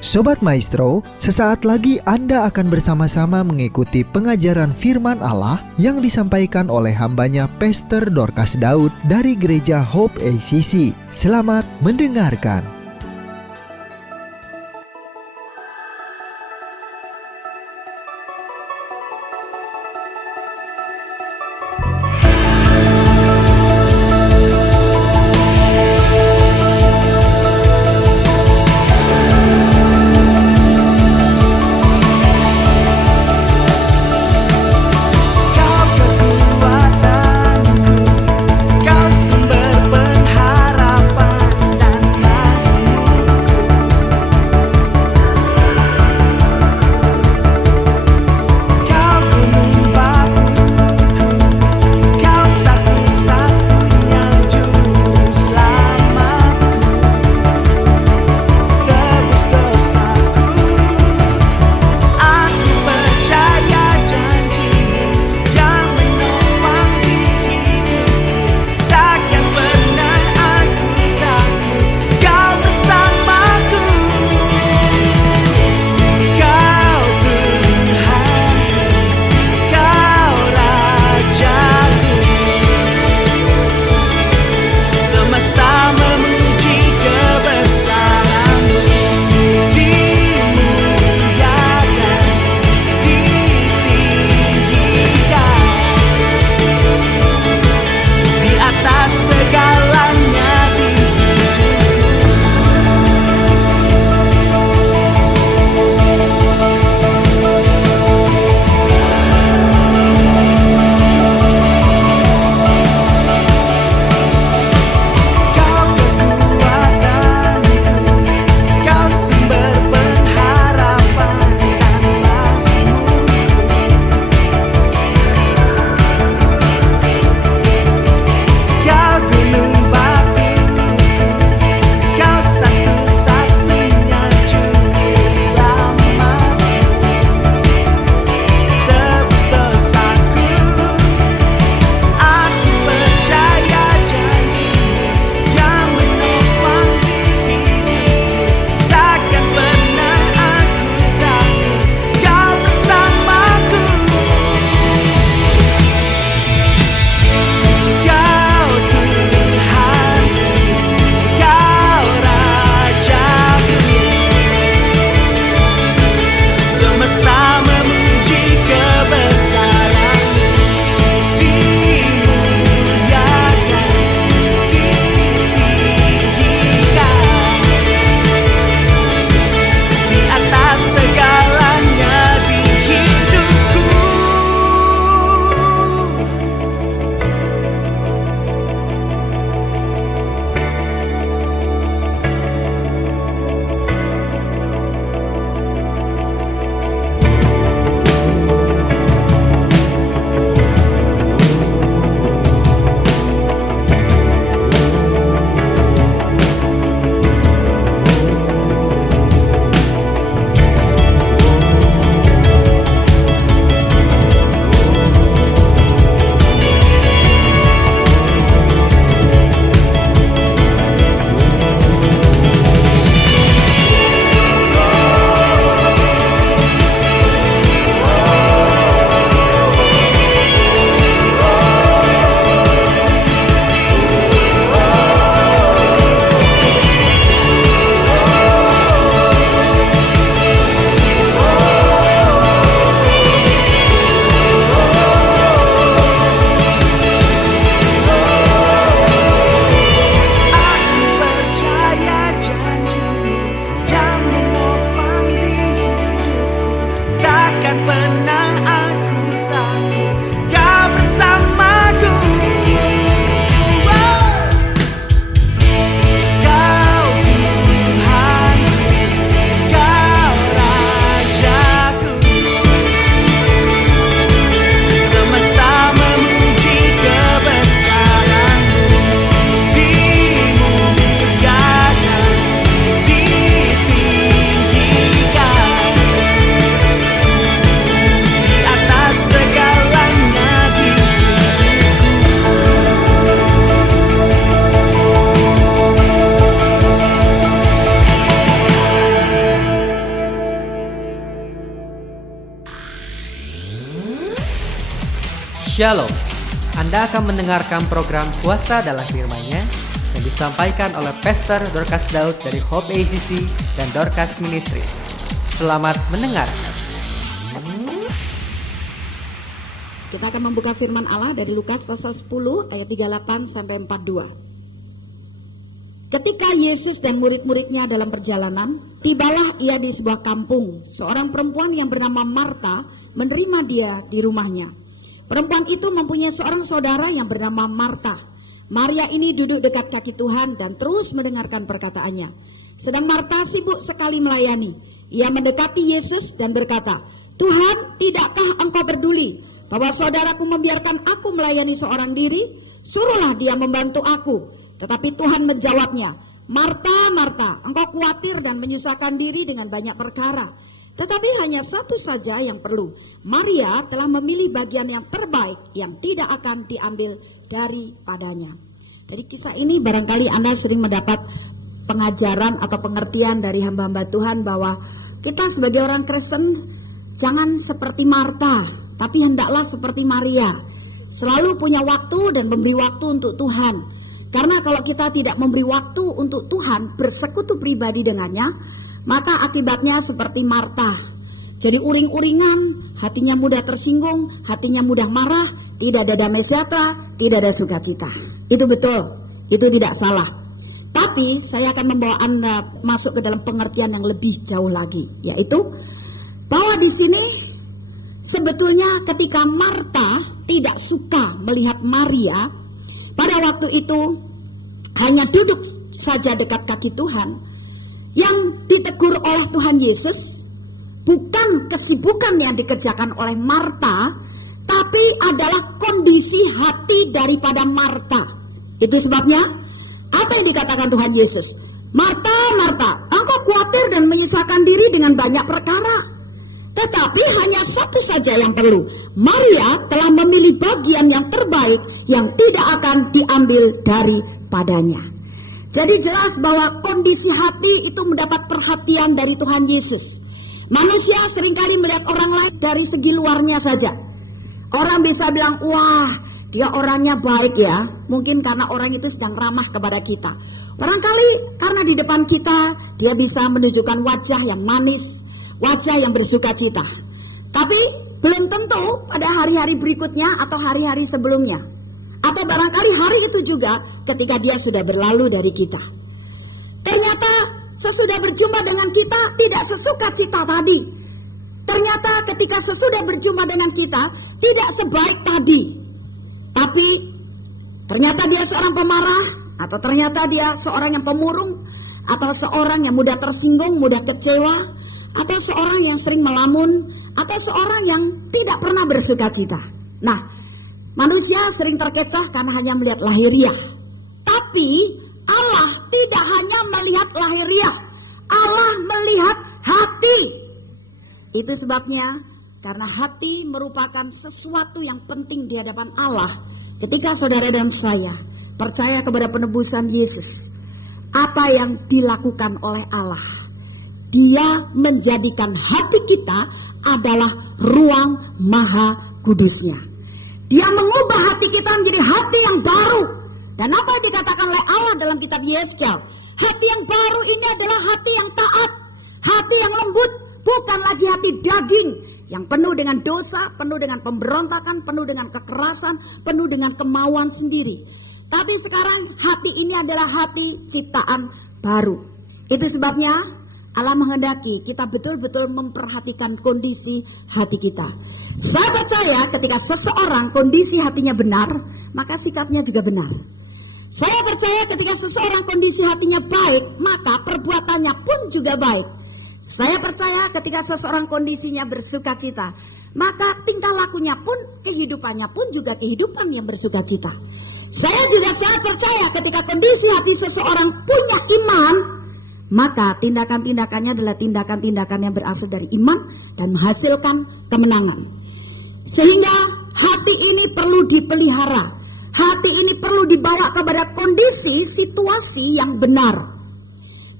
Sobat Maestro, sesaat lagi Anda akan bersama-sama mengikuti pengajaran firman Allah yang disampaikan oleh hambanya Pastor Dorcas Daud dari Gereja Hope ACC. Selamat mendengarkan. Kau sumber pengharapan dan Shalom, Anda akan mendengarkan program Kuasa dalam Firman-Nya yang disampaikan oleh Pastor Dorcas Daud dari Hope ACC dan Dorcas Ministries. Selamat mendengarkan. Kita akan membuka firman Allah dari Lukas pasal 10 ayat 38 sampai 42. Ketika Yesus dan murid-muridnya dalam perjalanan, tibalah ia di sebuah kampung. Seorang perempuan yang bernama Marta menerima dia di rumahnya. Perempuan itu mempunyai seorang saudara yang bernama Marta. Maria ini duduk dekat kaki Tuhan dan terus mendengarkan perkataannya. Sedang Marta sibuk sekali melayani. Ia mendekati Yesus dan berkata, "Tuhan, tidakkah engkau peduli bahwa saudaraku membiarkan aku melayani seorang diri? Suruhlah dia membantu aku." Tetapi Tuhan menjawabnya, "Marta, Marta, engkau khawatir dan menyusahkan diri dengan banyak perkara. Tetapi hanya satu saja yang perlu. Maria telah memilih bagian yang terbaik yang tidak akan diambil daripadanya." Dari kisah ini barangkali Anda sering mendapat pengajaran atau pengertian dari hamba-hamba Tuhan bahwa kita sebagai orang Kristen jangan seperti Marta, tapi hendaklah seperti Maria. Selalu punya waktu dan memberi waktu untuk Tuhan. Karena kalau kita tidak memberi waktu untuk Tuhan, bersekutu pribadi dengannya, maka akibatnya seperti Marta. Jadi uring-uringan, hatinya mudah tersinggung, hatinya mudah marah, tidak ada damai sejahtera, tidak ada sukacita. Itu betul, itu tidak salah. Tapi saya akan membawa Anda masuk ke dalam pengertian yang lebih jauh lagi, yaitu bahwa di sini sebetulnya ketika Marta tidak suka melihat Maria, pada waktu itu hanya duduk saja dekat kaki Tuhan, yang ditegur oleh Tuhan Yesus bukan kesibukan yang dikerjakan oleh Marta, tapi adalah kondisi hati daripada Marta. Itu sebabnya apa yang dikatakan Tuhan Yesus? "Marta, Marta, engkau khawatir dan menyusahkan diri dengan banyak perkara. Tetapi hanya satu saja yang perlu. Maria telah memilih bagian yang terbaik yang tidak akan diambil daripadanya." Jadi jelas bahwa kondisi hati itu mendapat perhatian dari Tuhan Yesus. Manusia seringkali melihat orang lain dari segi luarnya saja. Orang bisa bilang, "Wah, dia orangnya baik ya." Mungkin karena orang itu sedang ramah kepada kita. Barangkali karena di depan kita dia bisa menunjukkan wajah yang manis, wajah yang bersuka cita. Tapi belum tentu pada hari-hari berikutnya atau hari-hari sebelumnya. Atau barangkali hari itu juga ketika dia sudah berlalu dari kita. Ternyata sesudah berjumpa dengan kita tidak sesuka cita tadi. Ternyata ketika sesudah berjumpa dengan kita tidak sebaik tadi. Tapi ternyata dia seorang pemarah, atau ternyata dia seorang yang pemurung, atau seorang yang mudah tersinggung, mudah kecewa, atau seorang yang sering melamun, atau seorang yang tidak pernah bersuka cita. Nah, manusia sering terkecoh karena hanya melihat lahiriah. Tapi Allah tidak hanya melihat lahiriah, Allah melihat hati. Itu sebabnya karena hati merupakan sesuatu yang penting di hadapan Allah. Ketika saudara dan saya percaya kepada penebusan Yesus, apa yang dilakukan oleh Allah, Dia menjadikan hati kita adalah ruang maha kudusnya. Dia mengubah hati kita menjadi hati yang baru. Dan apa yang dikatakan oleh Allah dalam kitab Yeskel? Hati yang baru ini adalah hati yang taat, hati yang lembut, bukan lagi hati daging yang penuh dengan dosa, penuh dengan pemberontakan, penuh dengan kekerasan, penuh dengan kemauan sendiri. Tapi sekarang hati ini adalah hati ciptaan baru. Itu sebabnya Allah menghendaki kita betul-betul memperhatikan kondisi hati kita. Saya percaya ketika seseorang kondisi hatinya benar, maka sikapnya juga benar. Saya percaya ketika seseorang kondisi hatinya baik, maka perbuatannya pun juga baik. Saya percaya ketika seseorang kondisinya bersuka cita, maka tingkah lakunya pun, kehidupannya pun juga kehidupan yang bersuka cita. Saya juga sangat percaya ketika kondisi hati seseorang punya iman, maka tindakan-tindakannya adalah tindakan-tindakan yang berasal dari iman dan menghasilkan kemenangan. Sehingga hati ini perlu dipelihara. Hati ini perlu dibawa kepada kondisi situasi yang benar.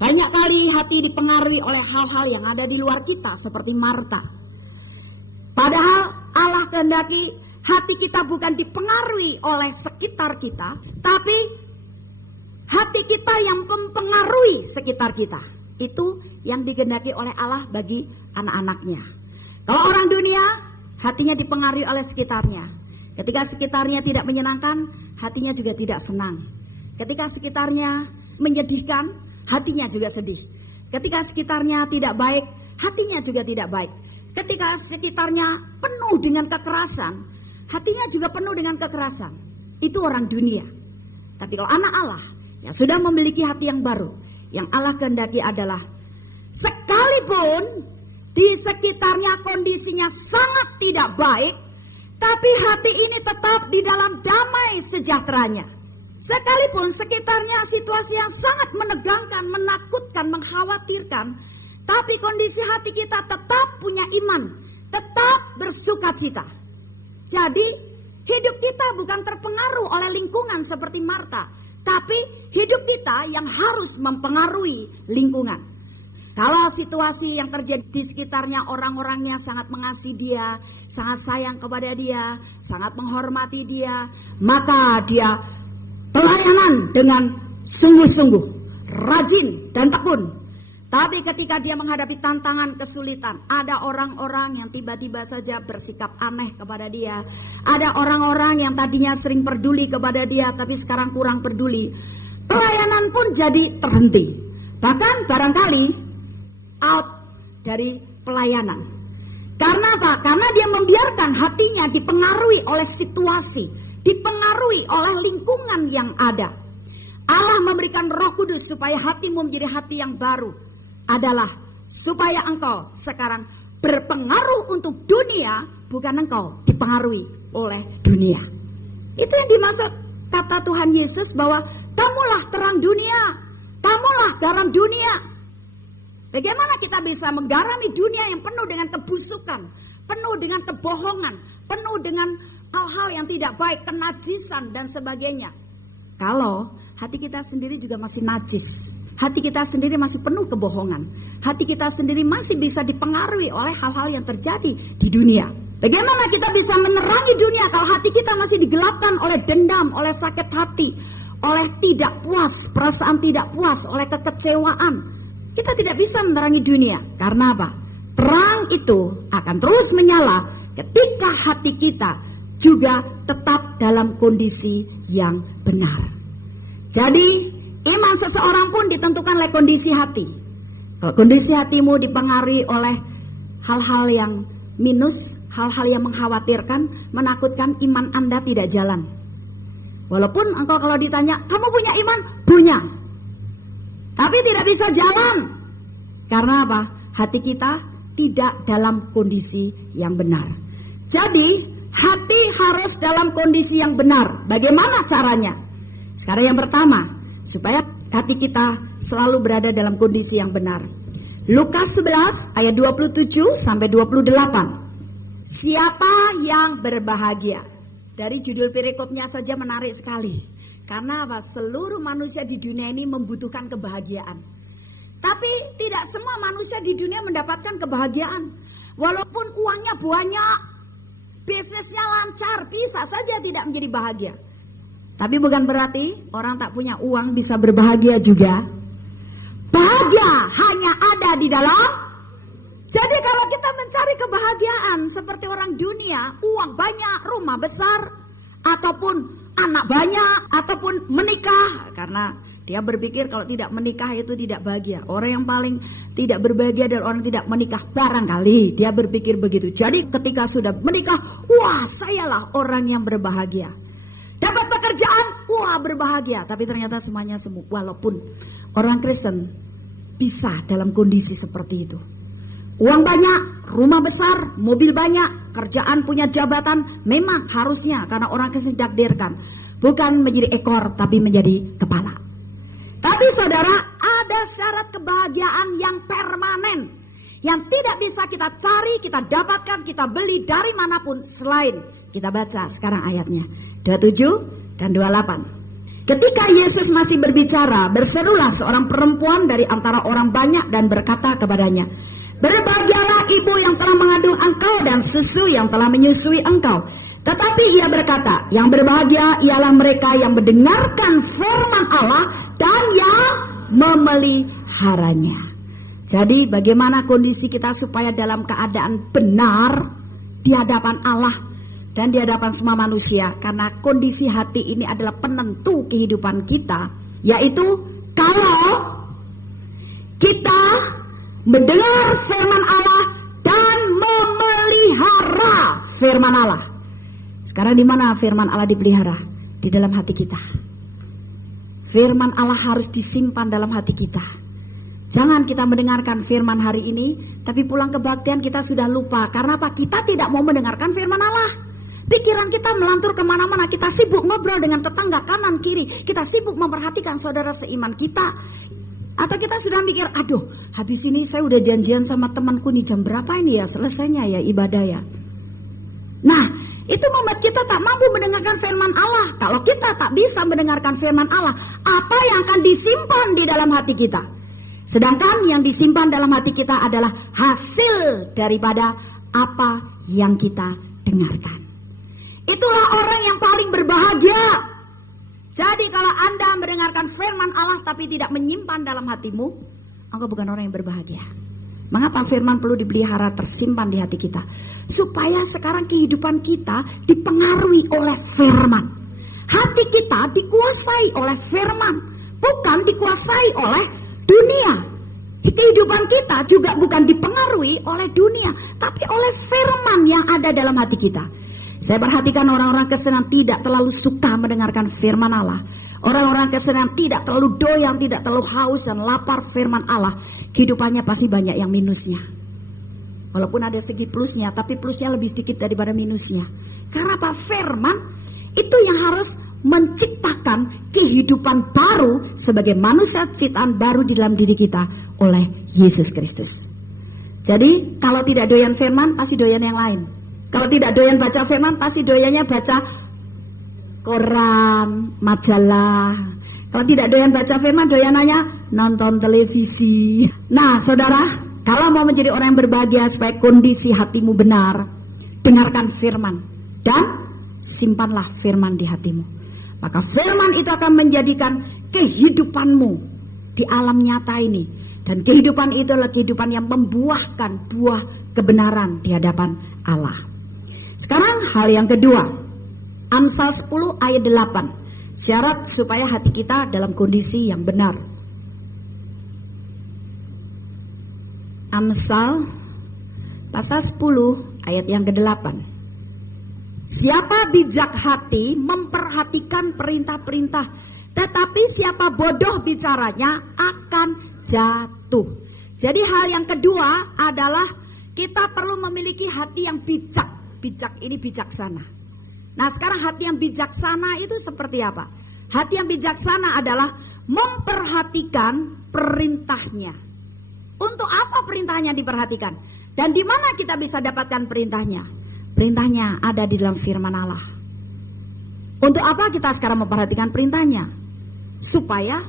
Banyak kali hati dipengaruhi oleh hal-hal yang ada di luar kita seperti Marta. Padahal Allah kehendaki hati kita bukan dipengaruhi oleh sekitar kita, tapi hati kita yang mempengaruhi sekitar kita. Itu yang digendaki oleh Allah bagi anak-anaknya. Kalau orang dunia, hatinya dipengaruhi oleh sekitarnya. Ketika sekitarnya tidak menyenangkan, hatinya juga tidak senang. Ketika sekitarnya menyedihkan, hatinya juga sedih. Ketika sekitarnya tidak baik, hatinya juga tidak baik. Ketika sekitarnya penuh dengan kekerasan, hatinya juga penuh dengan kekerasan. Itu orang dunia. Tapi kalau anak Allah yang sudah memiliki hati yang baru, yang Allah kehendaki adalah sekalipun di sekitarnya kondisinya sangat tidak baik, tapi hati ini tetap di dalam damai sejahteranya. Sekalipun sekitarnya situasi yang sangat menegangkan, menakutkan, mengkhawatirkan, tapi kondisi hati kita tetap punya iman, tetap bersukacita. Jadi hidup kita bukan terpengaruh oleh lingkungan seperti Marta, tapi hidup kita yang harus mempengaruhi lingkungan. Kalau situasi yang terjadi di sekitarnya orang-orangnya sangat mengasihi dia, sangat sayang kepada dia, sangat menghormati dia, maka dia pelayanan dengan sungguh-sungguh, rajin dan tekun. Tapi ketika dia menghadapi tantangan, kesulitan, ada orang-orang yang tiba-tiba saja bersikap aneh kepada dia. Ada orang-orang yang tadinya sering peduli kepada dia, tapi sekarang kurang peduli. Pelayanan pun jadi terhenti. Bahkan barangkali out dari pelayanan. Karena apa? Karena dia membiarkan hatinya dipengaruhi oleh situasi, dipengaruhi oleh lingkungan yang ada. Allah memberikan Roh Kudus supaya hatimu menjadi hati yang baru, adalah supaya engkau sekarang berpengaruh untuk dunia, bukan engkau dipengaruhi oleh dunia. Itu yang dimaksud kata Tuhan Yesus bahwa kamulah terang dunia, kamulah garam dunia. Bagaimana kita bisa menggarami dunia yang penuh dengan kebusukan, penuh dengan kebohongan, penuh dengan hal-hal yang tidak baik, kenajisan dan sebagainya, kalau hati kita sendiri juga masih najis, hati kita sendiri masih penuh kebohongan, hati kita sendiri masih bisa dipengaruhi oleh hal-hal yang terjadi di dunia. Bagaimana kita bisa menerangi dunia kalau hati kita masih digelapkan oleh dendam, oleh sakit hati, oleh tidak puas, perasaan tidak puas, oleh kekecewaan? Kita tidak bisa menerangi dunia. Karena apa? Terang itu akan terus menyala ketika hati kita juga tetap dalam kondisi yang benar. Jadi iman seseorang pun ditentukan oleh kondisi hati. Kalau kondisi hatimu dipengaruhi oleh hal-hal yang minus, hal-hal yang mengkhawatirkan, menakutkan, iman Anda tidak jalan. Walaupun engkau kalau ditanya, kamu punya iman? Punya. Tapi tidak bisa jalan. Karena apa? Hati kita tidak dalam kondisi yang benar. Jadi hati harus dalam kondisi yang benar. Bagaimana caranya? Sekarang yang pertama, supaya hati kita selalu berada dalam kondisi yang benar. Lukas 11 ayat 27 sampai 28. Siapa yang berbahagia? Dari judul perikopnya saja menarik sekali. Karena apa? Seluruh manusia di dunia ini membutuhkan kebahagiaan. Tapi tidak semua manusia di dunia mendapatkan kebahagiaan. Walaupun uangnya banyak, bisnisnya lancar, bisa saja tidak menjadi bahagia. Tapi bukan berarti orang tak punya uang bisa berbahagia juga. Bahagia hanya ada di dalam. Jadi kalau kita mencari kebahagiaan seperti orang dunia, uang banyak, rumah besar, ataupun anak banyak, ataupun menikah, karena dia berpikir kalau tidak menikah itu tidak bahagia. Orang yang paling tidak berbahagia adalah orang tidak menikah. Barangkali dia berpikir begitu. Jadi ketika sudah menikah, wah sayalah orang yang berbahagia. Dapat pekerjaan, wah berbahagia. Tapi ternyata semuanya semu. Walaupun orang Kristen bisa dalam kondisi seperti itu. Uang banyak, rumah besar, mobil banyak, kerjaan punya jabatan, memang harusnya karena orang Kristen ditakdirkan bukan menjadi ekor tapi menjadi kepala. Tapi saudara, ada syarat kebahagiaan yang permanen yang tidak bisa kita cari, kita dapatkan, kita beli dari manapun selain kita baca sekarang ayatnya 27 dan 28. Ketika Yesus masih berbicara, berserulah seorang perempuan dari antara orang banyak dan berkata kepadanya, berbahagialah ibu yang telah mengandung engkau dan susu yang telah menyusui engkau. Tetapi ia berkata, yang berbahagia ialah mereka yang mendengarkan firman Allah dan yang memeliharanya. Jadi bagaimana kondisi kita supaya dalam keadaan benar di hadapan Allah dan di hadapan semua manusia. Karena kondisi hati ini adalah penentu kehidupan kita. Yaitu kalau kita mendengar firman Allah dan memelihara firman Allah. Sekarang di mana firman Allah dipelihara? Di dalam hati kita. Firman Allah harus disimpan dalam hati kita. Jangan kita mendengarkan firman hari ini, tapi pulang kebaktian kita sudah lupa. Karena apa? Kita tidak mau mendengarkan firman Allah. Pikiran kita melantur kemana-mana. Kita sibuk ngobrol dengan tetangga kanan kiri. Kita sibuk memperhatikan saudara seiman kita. Atau kita sudah mikir, aduh habis ini saya udah janjian sama temanku nih, jam berapa ini ya selesainya ya ibadah ya. Nah, itu membuat kita tak mampu mendengarkan firman Allah. Kalau kita tak bisa mendengarkan firman Allah, apa yang akan disimpan di dalam hati kita? Sedangkan yang disimpan dalam hati kita adalah hasil daripada apa yang kita dengarkan. Itulah orang yang paling berbahagia. Jadi kalau Anda mendengarkan firman Allah tapi tidak menyimpan dalam hatimu, engkau bukan orang yang berbahagia. Mengapa firman perlu dipelihara tersimpan di hati kita? Supaya sekarang kehidupan kita dipengaruhi oleh firman. Hati kita dikuasai oleh firman, bukan dikuasai oleh dunia. Kehidupan kita juga bukan dipengaruhi oleh dunia, tapi oleh firman yang ada dalam hati kita. Saya perhatikan orang-orang Kristen yang tidak terlalu suka mendengarkan firman Allah. Orang-orang Kristen yang tidak terlalu doyan, tidak terlalu haus dan lapar firman Allah, kehidupannya pasti banyak yang minusnya. Walaupun ada segi plusnya, tapi plusnya lebih sedikit daripada minusnya. Karena apa? Firman itu yang harus menciptakan kehidupan baru sebagai manusia ciptaan baru di dalam diri kita oleh Yesus Kristus. Jadi kalau tidak doyan firman pasti doyan yang lain. Kalau tidak doyan baca firman pasti doyannya baca koran, majalah. Kalau tidak doyan baca firman doyanannya nonton televisi. Nah saudara, kalau mau menjadi orang yang berbahagia supaya kondisi hatimu benar, dengarkan firman dan simpanlah firman di hatimu. Maka firman itu akan menjadikan kehidupanmu di alam nyata ini. Dan kehidupan itu adalah kehidupan yang membuahkan buah kebenaran di hadapan Allah. Sekarang hal yang kedua, Amsal 10 ayat 8. Syarat supaya hati kita dalam kondisi yang benar. Amsal pasal 10 ayat yang ke-8. Siapa bijak hati memperhatikan perintah-perintah, tetapi siapa bodoh bicaranya akan jatuh. Jadi hal yang kedua adalah kita perlu memiliki hati yang bijak. Bijak ini bijaksana. Nah sekarang hati yang bijaksana itu seperti apa? Hati yang bijaksana adalah memperhatikan perintahnya. Untuk apa perintahnya diperhatikan? Dan di mana kita bisa dapatkan perintahnya? Perintahnya ada di dalam firman Allah. Untuk apa kita sekarang memperhatikan perintahnya? Supaya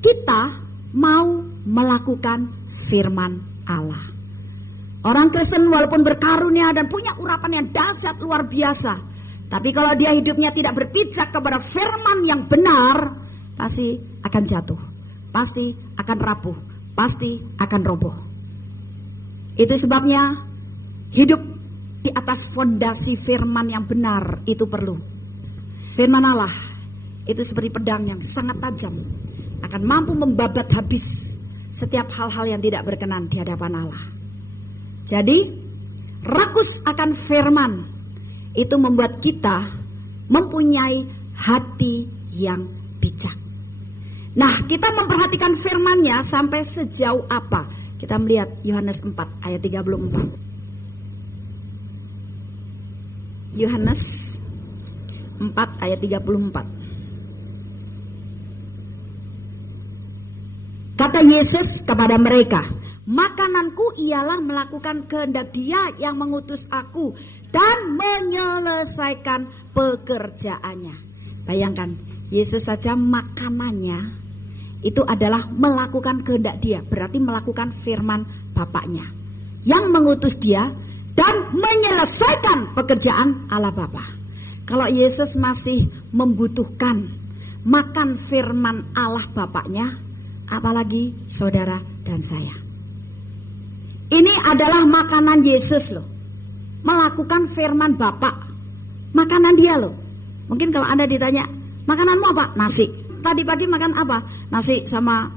kita mau melakukan firman Allah. Orang Kristen walaupun berkarunia dan punya urapan yang dahsyat luar biasa, tapi kalau dia hidupnya tidak berpijak kepada firman yang benar, pasti akan jatuh, pasti akan rapuh, pasti akan roboh. Itu sebabnya hidup di atas fondasi firman yang benar itu perlu. Firman Allah itu seperti pedang yang sangat tajam, akan mampu membabat habis setiap hal-hal yang tidak berkenan di hadapan Allah. Jadi rakus akan firman itu membuat kita mempunyai hati yang bijak. Nah kita memperhatikan firman-Nya sampai sejauh apa? Kita melihat Yohanes 4 ayat 34. Yohanes 4 ayat 34. Kata Yesus kepada mereka, makananku ialah melakukan kehendak Dia yang mengutus aku dan menyelesaikan pekerjaannya. Bayangkan, Yesus saja makanannya itu adalah melakukan kehendak Dia, berarti melakukan firman Bapaknya yang mengutus Dia dan menyelesaikan pekerjaan Allah Bapa. Kalau Yesus masih membutuhkan makan firman Allah Bapaknya, apalagi saudara dan saya. Ini adalah makanan Yesus loh. Melakukan firman Bapak. Makanan dia loh. Mungkin kalau Anda ditanya, makananmu apa? Nasi. Tadi pagi makan apa? Nasi sama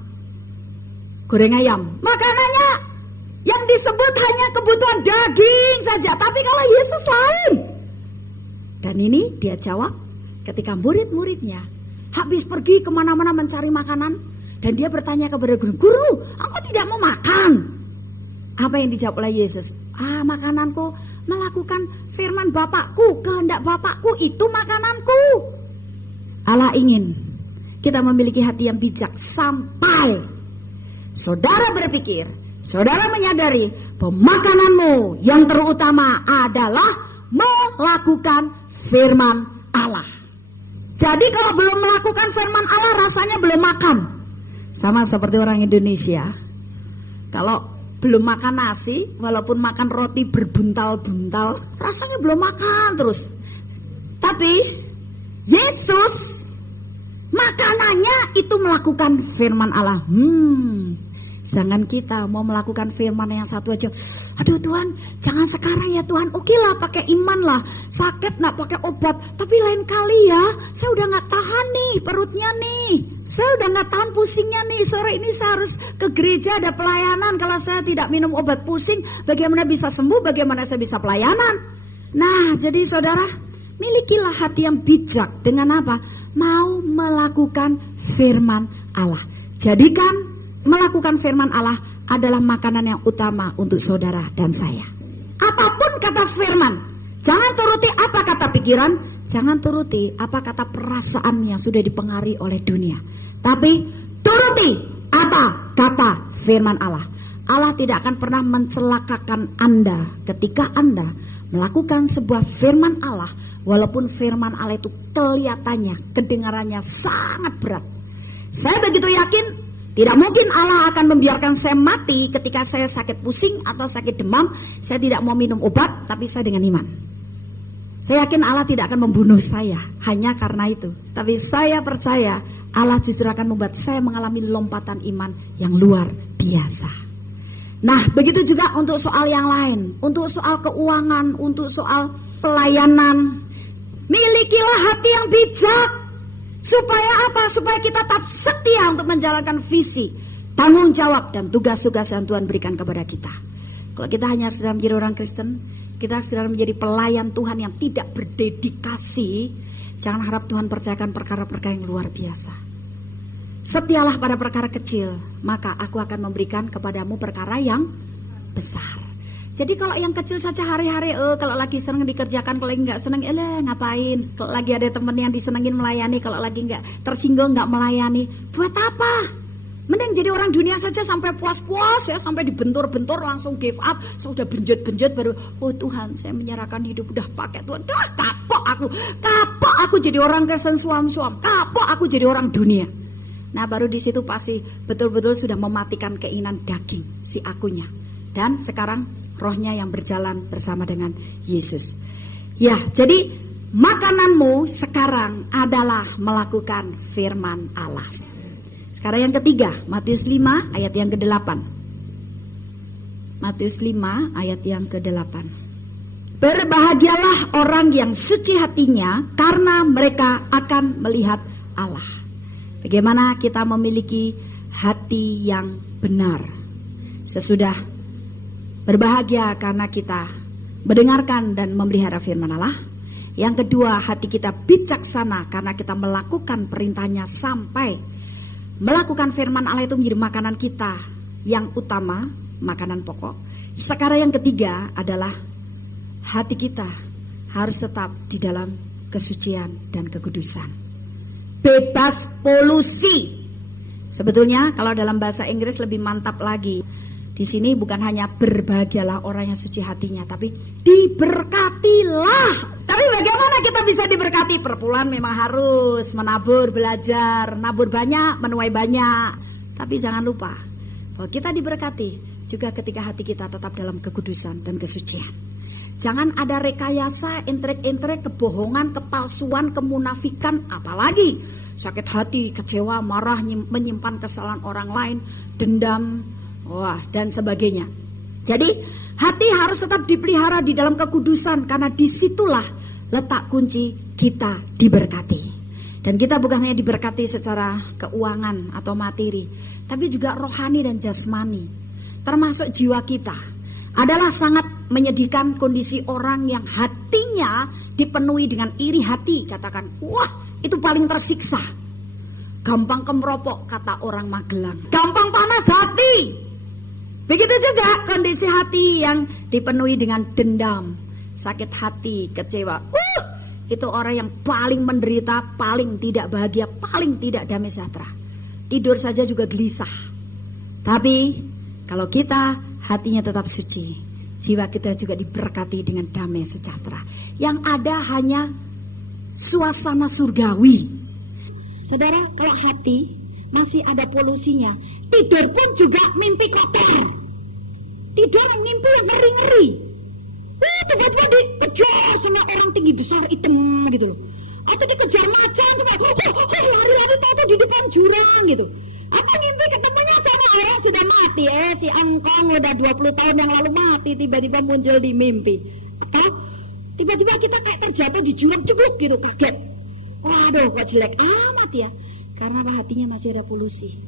goreng ayam. Makanannya yang disebut hanya kebutuhan daging saja. Tapi kalau Yesus lain. Dan ini dia jawab ketika murid-muridnya habis pergi kemana-mana mencari makanan. Dan dia bertanya kepada guru, "Guru, aku tidak mau makan." Apa yang dijawab oleh Yesus? Makananku melakukan firman Bapakku, kehendak Bapakku, itu makananku. Allah ingin kita memiliki hati yang bijak sampai saudara berpikir, saudara menyadari bahwa makananmu yang terutama adalah melakukan firman Allah. Jadi kalau belum melakukan firman Allah rasanya belum makan. Sama seperti orang Indonesia. Kalau belum makan nasi, walaupun makan roti berbuntal-buntal, rasanya belum makan terus. Tapi Yesus makanannya itu melakukan firman Allah. Jangan kita mau melakukan firman yang satu aja. Aduh Tuhan, jangan sekarang ya Tuhan. Oke lah, pakai iman lah. Sakit nak pakai obat. Tapi lain kali ya, saya udah gak tahan nih perutnya nih. Saya udah gak tahan pusingnya nih. Sore ini saya harus ke gereja, ada pelayanan. Kalau saya tidak minum obat pusing, bagaimana bisa sembuh? Bagaimana saya bisa pelayanan? Nah, jadi saudara, milikilah hati yang bijak. Dengan apa? Mau melakukan firman Allah. Jadikan melakukan firman Allah adalah makanan yang utama untuk saudara dan saya. Apapun kata firman, jangan turuti apa kata pikiran, jangan turuti apa kata perasaan yang sudah dipengaruhi oleh dunia. Tapi turuti apa kata firman Allah. Allah tidak akan pernah mencelakakan Anda ketika Anda melakukan sebuah firman Allah, walaupun firman Allah itu kelihatannya, kedengarannya sangat berat. Saya begitu yakin tidak mungkin Allah akan membiarkan saya mati ketika saya sakit pusing atau sakit demam. Saya tidak mau minum obat, tapi saya dengan iman. Saya yakin Allah tidak akan membunuh saya hanya karena itu. Tapi saya percaya Allah justru akan membuat saya mengalami lompatan iman yang luar biasa. Nah, begitu juga untuk soal yang lain. Untuk soal keuangan, untuk soal pelayanan. Milikilah hati yang bijak. Supaya apa? Supaya kita tetap setia untuk menjalankan visi, tanggung jawab dan tugas-tugas yang Tuhan berikan kepada kita. Kalau kita hanya sedang menjadi orang Kristen, kita sedang menjadi pelayan Tuhan yang tidak berdedikasi, jangan harap Tuhan percayakan perkara-perkara yang luar biasa. Setialah pada perkara kecil, maka aku akan memberikan kepadamu perkara yang besar. Jadi kalau yang kecil saja hari-hari, kalau lagi senang dikerjakan, kalau lagi nggak senang, ngapain? Kalau lagi ada teman yang disenengin melayani, kalau lagi nggak tersinggung nggak melayani, buat apa? Mending jadi orang dunia saja sampai puas-puas ya, sampai dibentur-bentur langsung give up, sudah benjut-benjut baru, oh Tuhan saya menyerahkan hidup, udah pakai Tuhan, kapok aku jadi orang Kristen suam-suam, kapok aku jadi orang dunia. Nah baru di situ pasti betul-betul sudah mematikan keinginan daging si akunya, dan sekarang rohnya yang berjalan bersama dengan Yesus. Ya, jadi makananmu sekarang adalah melakukan firman Allah. Sekarang yang ketiga, Matius 5 ayat yang ke-8. Matius 5 ayat yang ke-8. Berbahagialah orang yang suci hatinya, karena mereka akan melihat Allah. Bagaimana kita memiliki hati yang benar? Sesudah berbahagia karena kita mendengarkan dan memelihara firman Allah. Yang kedua, hati kita bijaksana karena kita melakukan perintahnya sampai melakukan firman Allah itu menjadi makanan kita yang utama, makanan pokok. Sekarang yang ketiga adalah hati kita harus tetap di dalam kesucian dan kekudusan. Bebas polusi. Sebetulnya kalau dalam bahasa Inggris lebih mantap lagi. Di sini bukan hanya berbahagialah orang yang suci hatinya, tapi diberkatilah. Tapi bagaimana kita bisa diberkati? Perpuluhan memang harus menabur, belajar, nabur banyak, menuai banyak. Tapi jangan lupa bahwa kita diberkati juga ketika hati kita tetap dalam kekudusan dan kesucian. Jangan ada rekayasa, intrik-intrik, kebohongan, kepalsuan, kemunafikan, apalagi sakit hati, kecewa, marah, menyimpan kesalahan orang lain, dendam, dan sebagainya. Jadi hati harus tetap dipelihara di dalam kekudusan, karena disitulah letak kunci kita diberkati. Dan kita bukan hanya diberkati secara keuangan atau materi, tapi juga rohani dan jasmani, termasuk jiwa kita. Adalah sangat menyedihkan kondisi orang yang hatinya dipenuhi dengan iri hati. Katakan, wah itu paling tersiksa. Gampang kemeropok, kata orang Magelang. Gampang panas hati. Begitu juga kondisi hati yang dipenuhi dengan dendam, sakit hati, kecewa. Itu orang yang paling menderita, paling tidak bahagia, paling tidak damai sejahtera. Tidur saja juga gelisah. Tapi kalau kita hatinya tetap suci, jiwa kita juga diberkati dengan damai sejahtera. Yang ada hanya suasana surgawi. Saudara, kalau hati masih ada polusinya, tidur pun juga mimpi kotor. Tidur mimpi yang ngeri-ngeri. Tiba-tiba dikejar sama orang tinggi besar hitam gitu loh. Atau dikejar macan, lari-lari tahu di depan jurang gitu. Atau mimpi ketemunya sama orang sudah mati, si Angkong udah 20 tahun yang lalu mati, tiba-tiba muncul di mimpi. Atau tiba-tiba kita kayak terjatuh di jurang, ceblok gitu, kaget. Waduh, kok jelek amat ya. Karena hatinya masih ada polusi.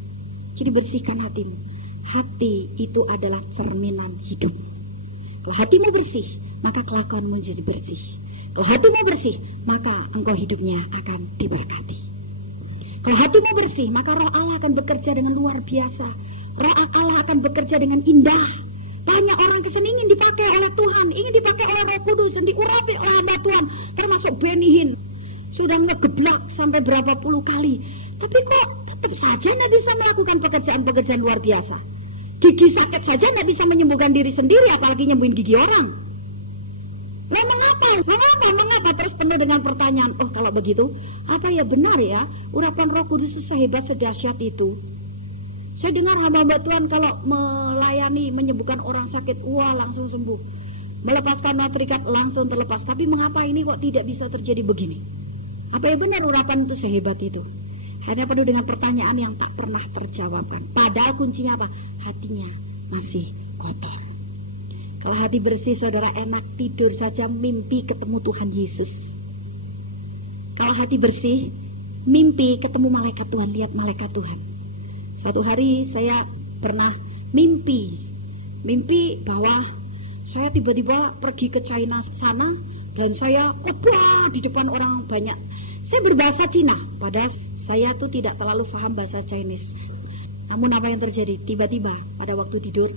Jadi bersihkan hatimu. Hati itu adalah cerminan hidup. Kalau hatimu bersih, maka kelakuanmu jadi bersih. Kalau hatimu bersih, maka engkau hidupnya akan diberkati. Kalau hatimu bersih, maka roh Allah akan bekerja dengan luar biasa. Roh Allah akan bekerja dengan indah. Banyak orang kesini ingin dipakai oleh Tuhan, ingin dipakai oleh Roh Kudus, dan diurapi oleh hamba Tuhan, termasuk Benihin. Sudah ngegeblak sampai berapa puluh kali. Tapi kok tetap saja tidak bisa melakukan pekerjaan-pekerjaan luar biasa. Gigi sakit saja tidak bisa menyembuhkan diri sendiri, apalagi nyembuhin gigi orang. Nah, mengapa terus penuh dengan pertanyaan, kalau begitu, apa ya benar ya urapan Roh Kudus sehebat sedahsyat itu? Saya dengar hamba-hamba Tuhan kalau melayani, menyembuhkan orang sakit, langsung sembuh. Melepaskan matrikat langsung terlepas. Tapi mengapa ini kok tidak bisa terjadi begini? Apa ya benar urapan itu sehebat itu? Hanya penuh dengan pertanyaan yang tak pernah terjawabkan. Padahal kuncinya apa? Hatinya masih kotor. Kalau hati bersih, saudara, enak tidur saja mimpi ketemu Tuhan Yesus. Kalau hati bersih, mimpi ketemu malaikat Tuhan, lihat malaikat Tuhan. Suatu hari saya pernah mimpi bahwa saya tiba-tiba pergi ke China sana dan saya khotbah di depan orang banyak. Saya berbahasa Cina, padahal saya tuh tidak terlalu paham bahasa Chinese. Namun apa yang terjadi? Tiba-tiba pada waktu tidur,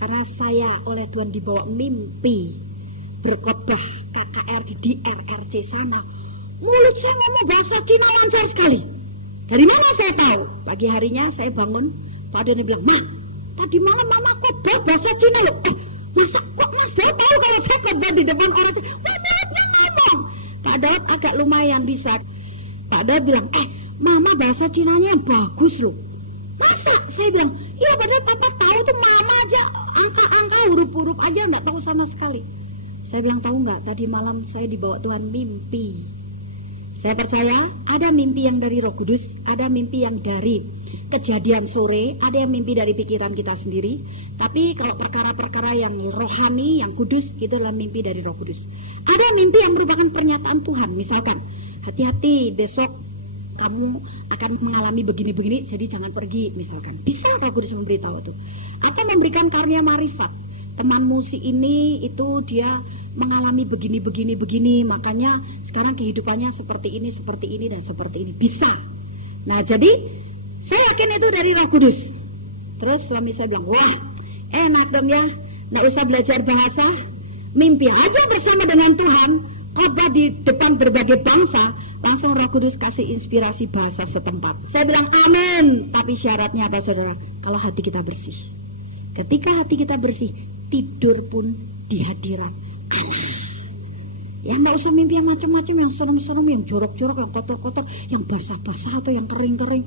karena saya oleh Tuhan dibawa mimpi berkhotbah KKR di RRC sana, mulut saya ngomong bahasa Cina lancar sekali. Dari mana saya tahu? Pagi harinya saya bangun, Pak Doni bilang, "Ma, tadi malam Mama khotbah bahasa Cina loh." Masa kok Mas Daud tahu kalau saya khotbah di depan orang? Mulutnya ngomong. Pak Daud agak lumayan bisa. Pak Daud bilang, Mama bahasa Cinanya yang bagus loh. Masa? Saya bilang, iya padahal Papa tahu tuh Mama aja angka-angka huruf-huruf aja nggak tahu sama sekali. Saya bilang, tahu nggak, tadi malam saya dibawa Tuhan mimpi. Saya percaya ada mimpi yang dari Roh Kudus, ada mimpi yang dari kejadian sore, ada yang mimpi dari pikiran kita sendiri. Tapi kalau perkara-perkara yang rohani, yang kudus, itu adalah mimpi dari Roh Kudus. Ada mimpi yang merupakan pernyataan Tuhan. Misalkan, hati-hati besok kamu akan mengalami begini-begini, jadi jangan pergi, misalkan. Bisa Roh Kudus memberitahu itu. Atau memberikan karunia marifat. Temanmu si ini, itu dia mengalami begini, makanya sekarang kehidupannya seperti ini, dan seperti ini. Bisa. Nah, jadi saya yakin itu dari Roh Kudus. Terus suami saya bilang, wah enak dong ya, nggak usah belajar bahasa, mimpi aja bersama dengan Tuhan, khotbah di depan berbagai bangsa, langsung Roh Kudus kasih inspirasi bahasa setempat. Saya bilang amin, tapi syaratnya apa saudara? Kalau hati kita bersih. Ketika hati kita bersih, tidur pun di hadirat Allah. Ya nggak usah mimpi yang macam-macam, yang serem-serem, yang jorok-jorok, yang kotor-kotor, yang basah-basah atau yang kering-kering.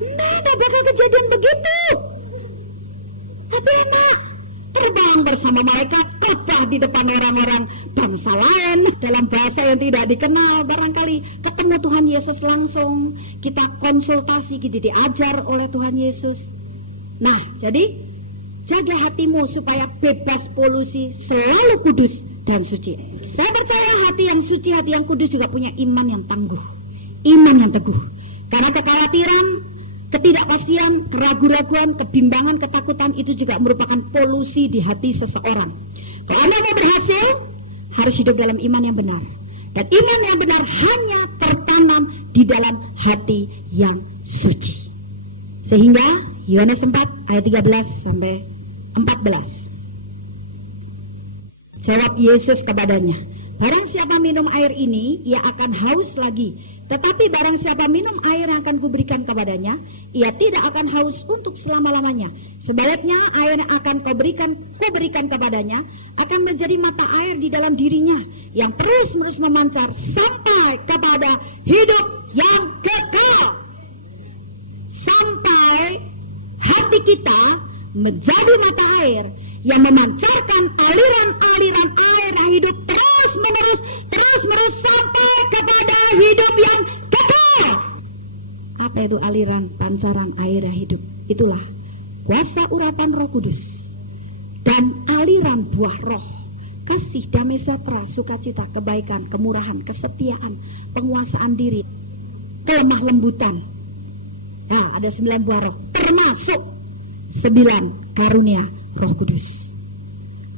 Nggak bakal kejadian begitu. Tapi enak terbang bersama malaikat, khotbah di depan orang-orang bangsa lain dalam bahasa yang tidak dikenal. Barangkali ketemu Tuhan Yesus langsung, kita konsultasi, kita diajar oleh Tuhan Yesus. Nah, jadi jaga hatimu supaya bebas polusi, selalu kudus dan suci. Saya percaya hati yang suci, hati yang kudus juga punya iman yang tangguh, iman yang teguh. Karena kekhawatiran, ketidakpastian, keraguan-raguan, kebimbangan, ketakutan itu juga merupakan polusi di hati seseorang. Kalau Anda mau berhasil, harus hidup dalam iman yang benar. Dan iman yang benar hanya tertanam di dalam hati yang suci. Sehingga Yohanes 4 ayat 13 sampai 14. Jawab Yesus kepadanya, barang siapa minum air ini, ia akan haus lagi. Tetapi barang siapa minum air yang akan kuberikan kepadanya, ia tidak akan haus untuk selama-lamanya. Sebaliknya air yang akan kuberikan kepadanya akan menjadi mata air di dalam dirinya, yang terus-menerus memancar sampai kepada hidup yang kekal. Sampai hati kita menjadi mata air yang memancarkan aliran-aliran air yang hidup terus-menerus sampai kepada hidup yang kekal. Apa itu aliran pancaran air yang hidup? Itulah kuasa urapan Roh Kudus dan aliran buah roh, kasih, damai sejahtera, sukacita, kebaikan, kemurahan, kesetiaan, penguasaan diri, kelemah lembutan. Nah, ada 9 buah roh, termasuk 9 karunia Roh Kudus.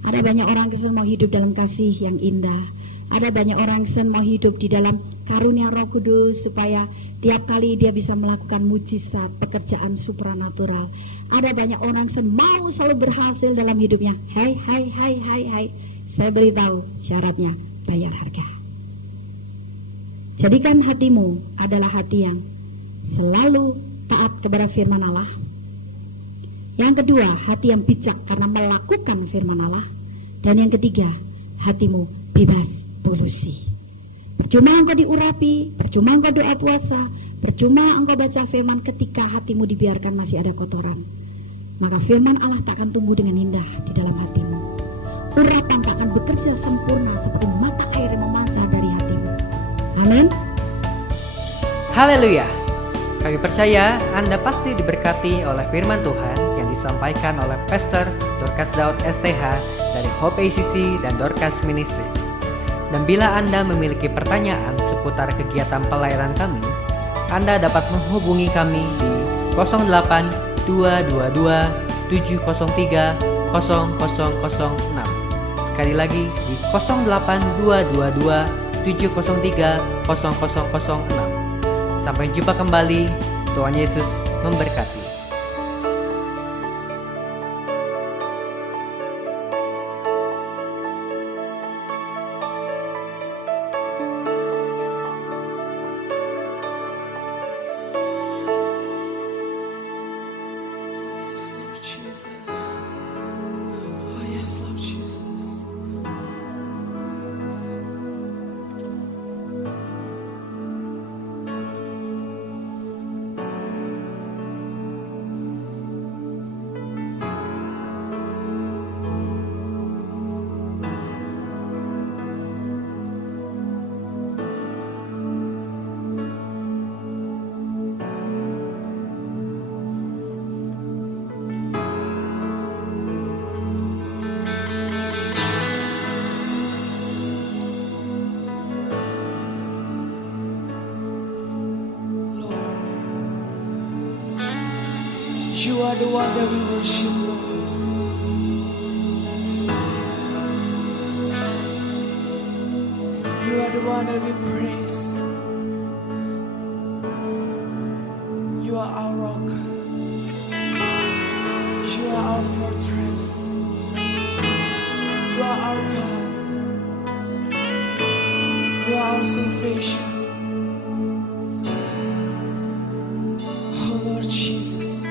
Ada banyak orang yang mau hidup dalam kasih yang indah. Ada banyak orang yang mau hidup di dalam karunia Roh Kudus supaya tiap kali dia bisa melakukan mujizat, pekerjaan supranatural. Ada banyak orang yang mau selalu berhasil dalam hidupnya. Hai. Saya beritahu syaratnya, bayar harga. Jadikan hatimu adalah hati yang selalu taat kepada firman Allah. Yang kedua, hati yang bijak karena melakukan firman Allah. Dan yang ketiga, hatimu bebas polusi. Percuma engkau diurapi, percuma engkau doa puasa, percuma engkau baca firman ketika hatimu dibiarkan masih ada kotoran. Maka firman Allah tak akan tumbuh dengan indah di dalam hatimu. Urapan tak akan bekerja sempurna seperti mata air yang memancar dari hatimu. Amin. Haleluya. Kami percaya Anda pasti diberkati oleh firman Tuhan yang disampaikan oleh Pastor Dorcas Daud STH dari Hope ACC dan Dorcas Ministries. Dan bila Anda memiliki pertanyaan seputar kegiatan pelayanan kami, Anda dapat menghubungi kami di 08 222 703 0006. Sekali lagi di 08 222 703 0006. Sampai jumpa kembali. Tuhan Yesus memberkati. You are the one that we worship, Lord. You are the one that we praise. You are our rock. You are our fortress. You are our God. You are our salvation. Oh Lord Jesus.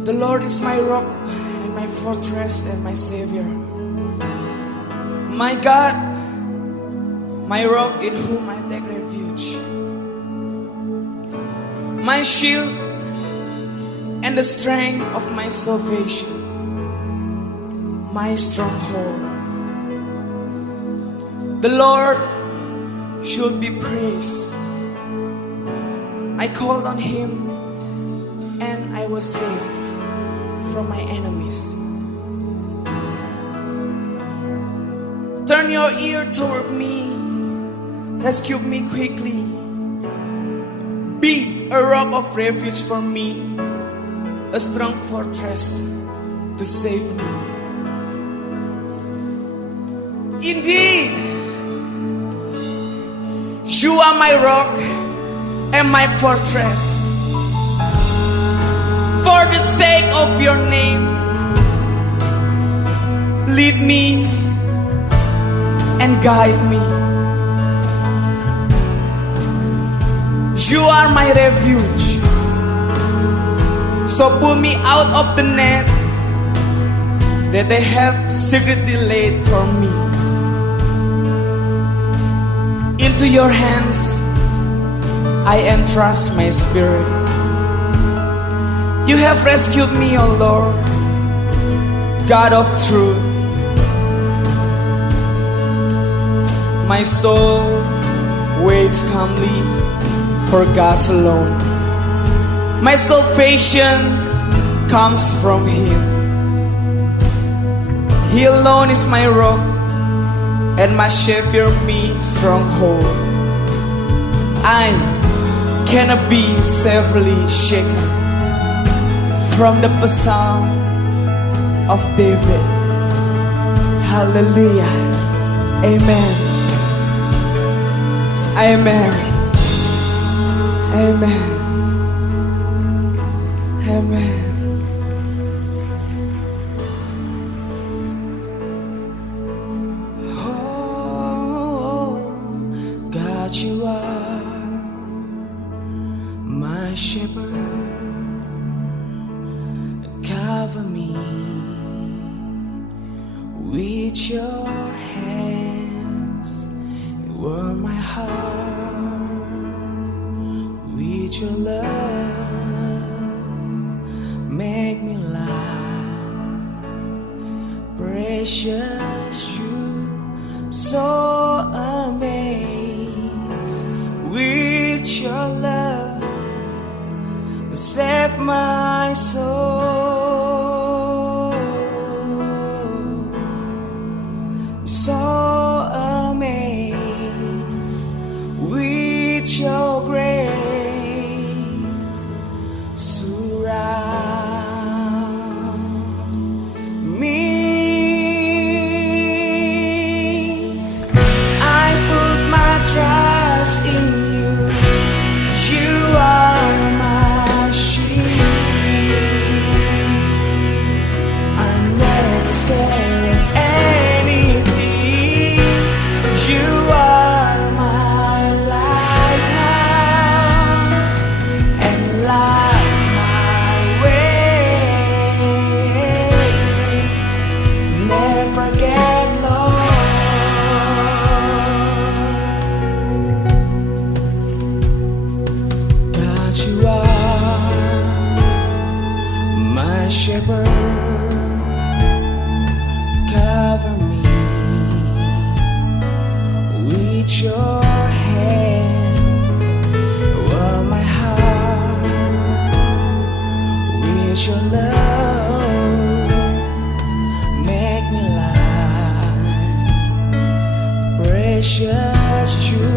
The Lord is my rock and my fortress and my Savior. My God, my rock in whom I take refuge, my shield and the strength of my salvation, my stronghold. The Lord should be praised. I called on Him and I was safe from my enemies. Turn your ear toward me, rescue me quickly. Be a rock of refuge for me, a strong fortress to save me. Indeed, you are my rock and my fortress. For the sake of your name, lead me and guide me. You are my refuge, so pull me out of the net that they have secretly laid for me. Into your hands I entrust my spirit. You have rescued me, O Lord, God of truth. My soul waits calmly for God's alone. My salvation comes from Him. He alone is my rock and my Savior, me stronghold. I cannot be safely shaken from the psalm of David. Hallelujah. Amen. Amen. Amen. Amen. Oh, God, you are my shepherd. Cover me with your hands. You are my heart. With your love, make me laugh. Precious you, so amazed. With your love, save my soul. So amazed with your grace. Shepherd, cover me with your hands. Warm my heart with your love. Make me laugh. Precious you,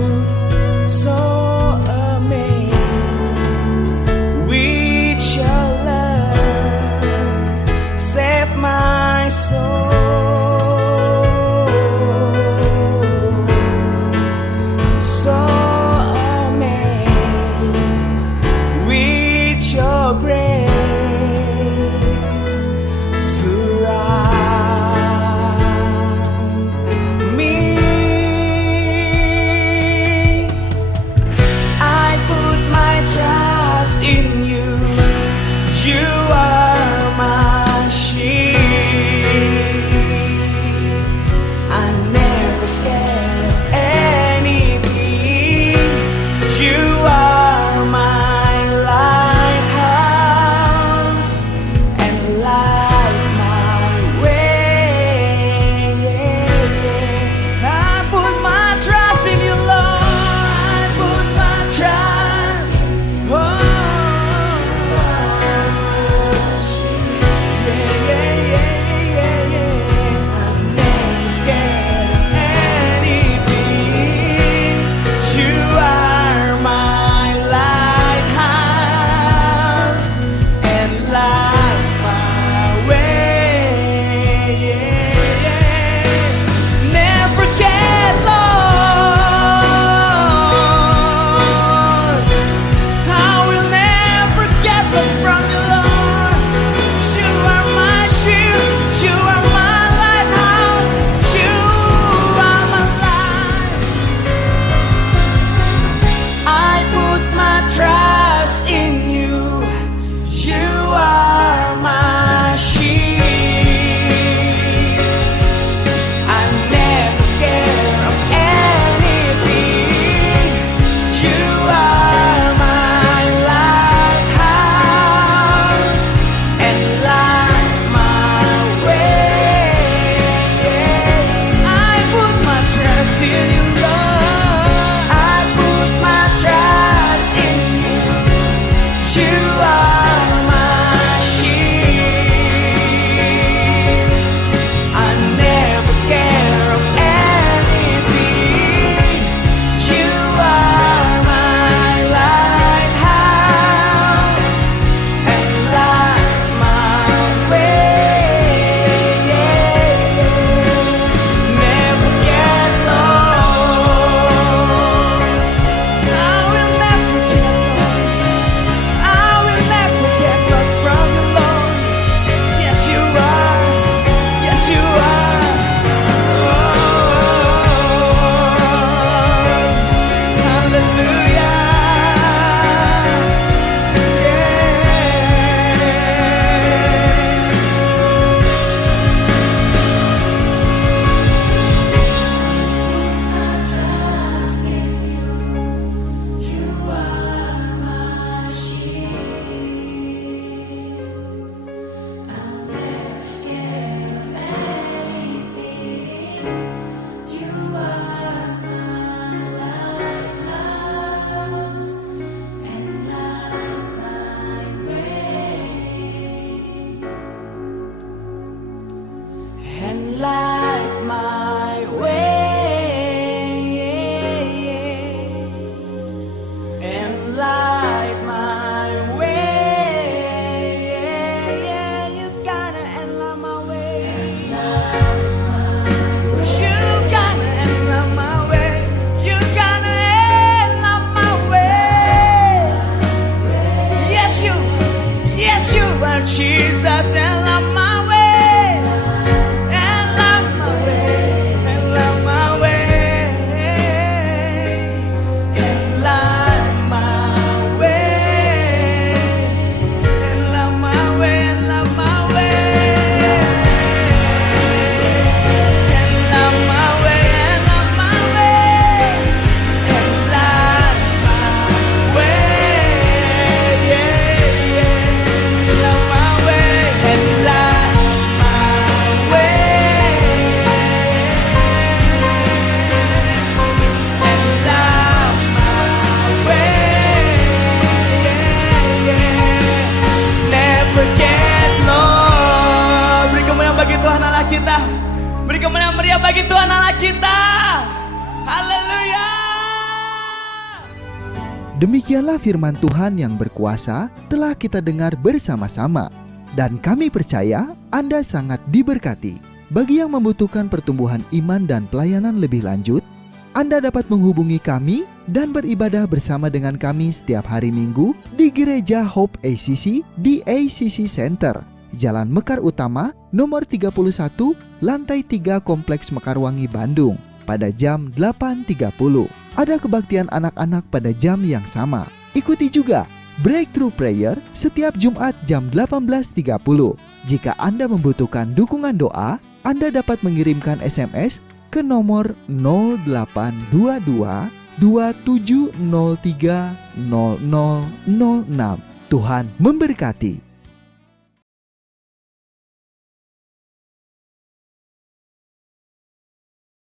so amazed with your my soul, so amazed with your grace. Surround me. never scared of anything. You are my lighthouse and light my way. I put my trust in you, Lord. I put my trust. Oh, I'm never scared of anything. You are my lighthouse and light my way. Never get lost. I will never get lost from you, Lord. You are my shield. You are my lighthouse. You are my light. I put my trust in you. You are my shield. I'm never scared of anything. You are my lighthouse and light my way. I put my trust in you, Lord. I put my trust in you. You are my shield. I'm never scared of anything. You are my lighthouse and light my way. Never get lost. I will never get lost. I will never get lost from you, Lord. Yes, you are. Yes, you are. Oh, hallelujah. And light my way, and light my way. You gotta and light my way. You gotta and light my way. You gotta and light my way. Yes, you are Jesus and light my way. And light my way, and light my way, and light my way, and light my way, and light my way, and light my way, and light my way, and light my way, light my way, and light my Never get lost. Beri kemuliaan bagi Tuhan Allah kita. Beri kemuliaan meriah bagi Tuhan Allah kita. Haleluya. Demikianlah firman Tuhan yang berkuasa telah kita dengar bersama-sama. Dan kami percaya Anda sangat diberkati. Bagi yang membutuhkan pertumbuhan iman dan pelayanan lebih lanjut, Anda dapat menghubungi kami dan beribadah bersama dengan kami setiap hari Minggu di Gereja Hope ACC di ACC Center, Jalan Mekar Utama, nomor 31, lantai 3 Kompleks Mekarwangi, Bandung, pada jam 8.30. Ada kebaktian anak-anak pada jam yang sama. Ikuti juga Breakthrough Prayer setiap Jumat jam 18.30. Jika Anda membutuhkan dukungan doa, Anda dapat mengirimkan SMS ke nomor 0822 2703 0006. Tuhan memberkati.